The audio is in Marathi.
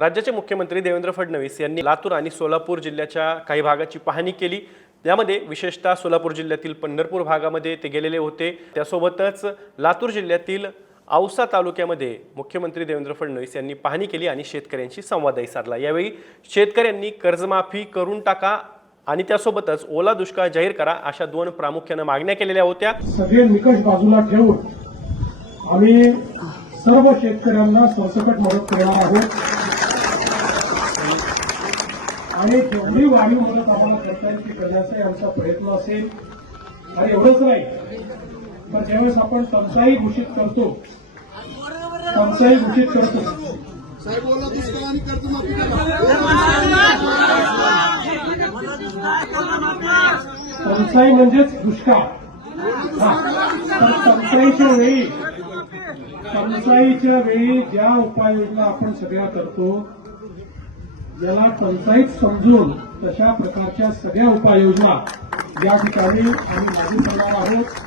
राज्याचे मुख्यमंत्री देवेंद्र फडणवीस यांनी लातूर आणि सोलापूर जिल्ह्याच्या काही भागाची पाहणी केली. त्यामध्ये विशेषतः सोलापूर जिल्ह्यातील पंढरपूर भागामध्ये ते गेलेले होते. त्यासोबतच लातूर जिल्ह्यातील औसा तालुक्यामध्ये मुख्यमंत्री देवेंद्र फडणवीस यांनी पाहणी केली आणि शेतकऱ्यांशी संवादही साधला. यावेळी शेतकऱ्यांनी कर्जमाफी करून टाका आणि त्यासोबतच ओला दुष्काळ जाहीर करा अशा दोन प्रामुख्यानं मागण्या केलेल्या होत्या. सगळे निकष बाजूला ठेवून आम्ही सर्व शेतकऱ्यांना सरसकट मदत करणार आहोत. आणि जेवढी वाढीव मदत आम्हाला करता येईल ती करण्याचाही आमचा प्रयत्न असेल आणि एवढंच नाही तर ज्यावेळेस आपण टंचाई घोषित करतो टंचाई घोषित करतो टंचाई म्हणजेच दुष्काळ हा. तर टंचाईच्या वेळी टंचाईच्या वेळी ज्या उपाययोजना आपण सगळ्या करतो ज्याला टंचाईत समजून तशा प्रकारच्या सगळ्या उपाययोजना या ठिकाणी आम्ही लागू करणार आहोत.